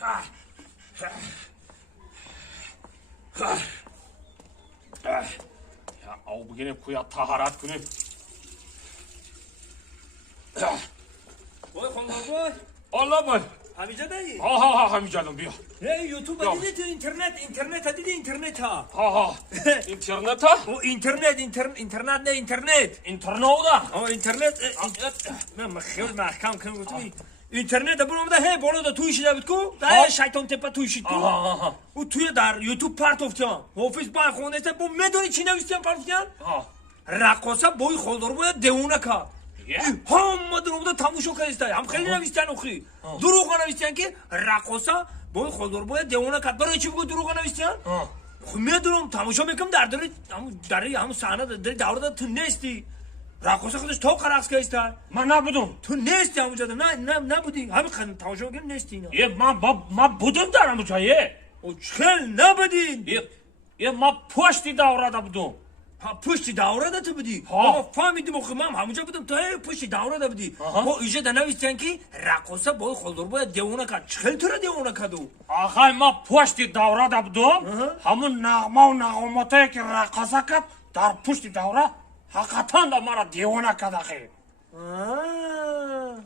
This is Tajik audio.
Ya av bugün kuya taharat günü. Boy kongo boy. Allah boy. Hamica dayı. Ha Hamid canım diyor. Hey YouTube Ya. hadi de internet hadi de internet ha. Ha. İnternet ha? O internet ne internet. İnternet da. Ama internet ben bakıyorum mahkam kan götürü. İnternet de bunu da he bunu da tu işi de bitko. Da şeytan tepe tu işi ko. Ha. O tuya dar YouTube part of tiyan. Ofis ba khonete bu medoni çine isteyen part tiyan. Ha. Rakosa boy kholdor boy deuna ka. Ya. Hamma durumda tamusho ka istay. Ham kheli navistan oxi. Duruq navistan ki rakosa boy kholdor boy deuna ka. Baro chi bu duruq navistan? Ha. Xume durum tamusho mekam dar ham sahna da davrda tünne isti. Rakosa khudish to qaraqs ka istay. Ben ne budum? Tünne isti amujada ne budi. Ham khan tamusho mekam ne isti na. Ye ma budum daram bu ye. O chel ne budin. Ye ma poşti davrada budum. Ha puşti davra da budi. Ha. Ama fahmidim okumam. Hamuca budum to puşti davra da budi. O iyice de navistan ki rakosa boy kholdor boy deuna ka. Chel tura deuna ka do. Ağay ma poşti davrada budum. Hamın nağmata ki rakasa kat dar poşti davra. Hakikaten da mara devona kadar. Ah.